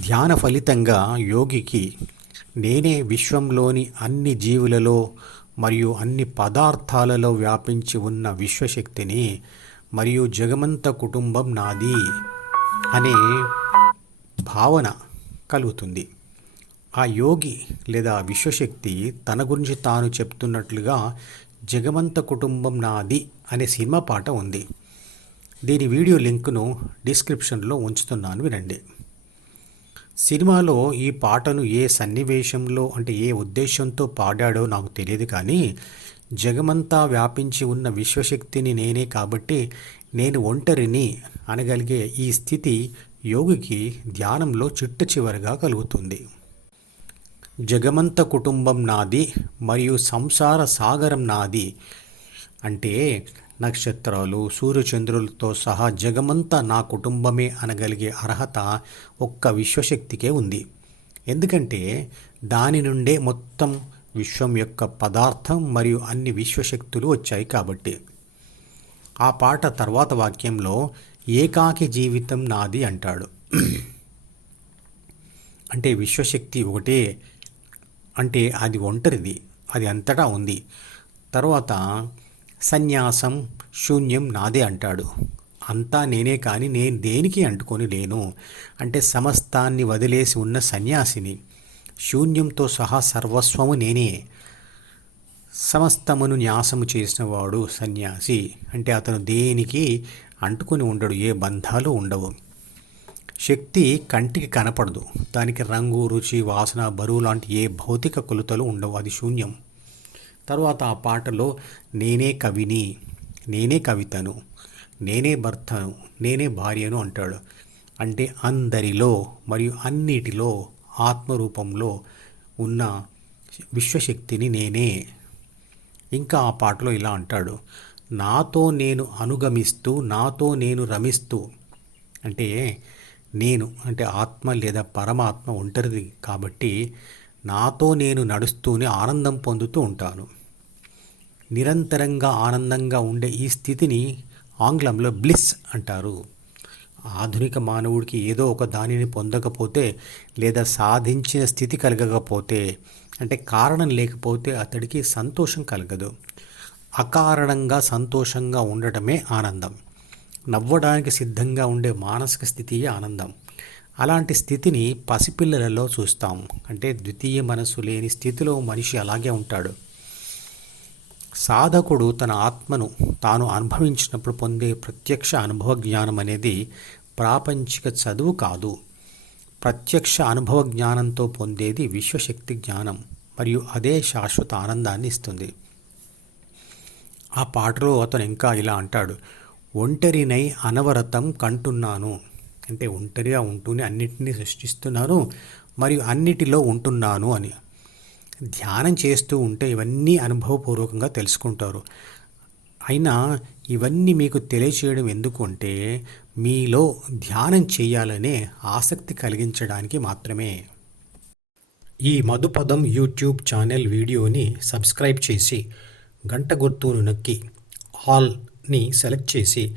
ధ్యాన ఫలితంగా యోగికి నేనే విశ్వంలోని అన్ని జీవులలో మరియు అన్ని పదార్థాలలో వ్యాపించి ఉన్న విశ్వశక్తిని మరియు జగమంత కుటుంబం నాది అనే భావన కలుగుతుంది. ఆ యోగి లేదా విశ్వశక్తి తన గురించి తాను చెప్తున్నట్లుగా జగమంత కుటుంబం నాది అనే సినిమా పాట ఉంది. దీని వీడియో లింక్ను డిస్క్రిప్షన్లో ఉంచుతున్నాను వినండి. సినిమాలో ఈ పాటను ఏ సన్నివేశంలో అంటే ఏ ఉద్దేశంతో పాడాడో నాకు తెలియదు కానీ జగమంతా వ్యాపించి ఉన్న విశ్వశక్తిని నేనే కాబట్టి నేను ఒంటరిని అనగలిగే ఈ స్థితి యోగికి ధ్యానంలో చిట్ట చివరిగా కలుగుతుంది. జగమంత కుటుంబం నాది మరియు సంసార సాగరం నాది అంటే నక్షత్రాలు సూర్యచంద్రులతో సహా జగమంతా నా కుటుంబమే అనగలిగే అర్హత ఒక్క విశ్వశక్తికే ఉంది. ఎందుకంటే దాని నుండే మొత్తం విశ్వం యొక్క పదార్థం మరియు అన్ని విశ్వశక్తులు వచ్చాయి కాబట్టి. ఆ పాట తర్వాత వాక్యంలో ఏకాకి జీవితం నాది అంటాడు. అంటే విశ్వశక్తి ఒకటే అంటే అది ఒంటరిది అది అంతటా ఉంది. తర్వాత సన్యాసం శూన్యం నాదే అంటాడు. అంతా నేనే కానీ నేను దేనికి అంటుకొని లేను? అంటే సమస్తాన్ని వదిలేసి ఉన్న సన్యాసిని. శూన్యంతో సహా సర్వస్వము నేనే. సమస్తమును న్యాసము చేసినవాడు సన్యాసి. అంటే అతను దేనికి అంటుకొని ఉండడు ఏ బంధాలు ఉండవు. శక్తి కంటికి కనపడదు. దానికి రంగు రుచి వాసన బరువు లాంటి ఏ భౌతిక కొలతలు ఉండవు. అది శూన్యం. తర్వాత ఆ పాటలో నేనే కవిని నేనే కవితను నేనే భర్తను నేనే భార్యను అంటాడు. అంటే అందరిలో మరియు అన్నిటిలో ఆత్మరూపంలో ఉన్న విశ్వశక్తిని నేనే. ఇంకా ఆ పాటలో ఇలా అంటాడు నాతో నేను అనుగమిస్తూ నాతో నేను రమిస్తూ అంటే నేను అంటే ఆత్మ లేదా పరమాత్మ ఒంటరిది కాబట్టి నాతో నేను నడుస్తూనే ఆనందం పొందుతూ ఉంటాను. నిరంతరంగా ఆనందంగా ఉండే ఈ స్థితిని ఆంగ్లంలో బ్లిస్ అంటారు. ఆధునిక మానవుడికి ఏదో ఒక దానిని పొందకపోతే లేదా సాధించిన స్థితి కలగకపోతే అంటే కారణం లేకపోతే అతడికి సంతోషం కలగదు. అకారణంగా సంతోషంగా ఉండటమే ఆనందం. నవ్వడానికి సిద్ధంగా ఉండే మానసిక స్థితియే ఆనందం. అలాంటి స్థితిని పసిపిల్లలలో చూస్తాం. అంటే ద్వితీయ మనసు లేని స్థితిలో మనిషి అలాగే ఉంటాడు. సాధకుడు తన ఆత్మను తాను అనుభవించినప్పుడు పొందే ప్రత్యక్ష అనుభవ జ్ఞానం అనేది ప్రాపంచిక చదువు కాదు. ప్రత్యక్ష అనుభవ జ్ఞానంతో పొందేది విశ్వశక్తి జ్ఞానం మరియు అదే శాశ్వత ఆనందాన్ని ఇస్తుంది. ఆ పాటలో అతను ఇంకా ఇలా అంటాడు ఒంటరినై అనవరతం కంటున్నాను. అంటే ఒంటరిగా ఉంటూనే అన్నిటినీ సృష్టిస్తున్నాను మరియు అన్నిటిలో ఉంటున్నాను అని. ధ్యానం చేస్తూ ఉంటే ఇవన్నీ అనుభవపూర్వకంగా తెలుసుకుంటారు. అయినా ఇవన్నీ మీకు తెలియచేయడం ఎందుకు అంటే మీలో ధ్యానం చేయాలనే ఆసక్తి కలిగించడానికి మాత్రమే. ఈ మధుపదం యూట్యూబ్ ఛానల్ వీడియోని సబ్స్క్రైబ్ చేసి గంట గుర్తును నొక్కి ఆల్ని సెలెక్ట్ చేసి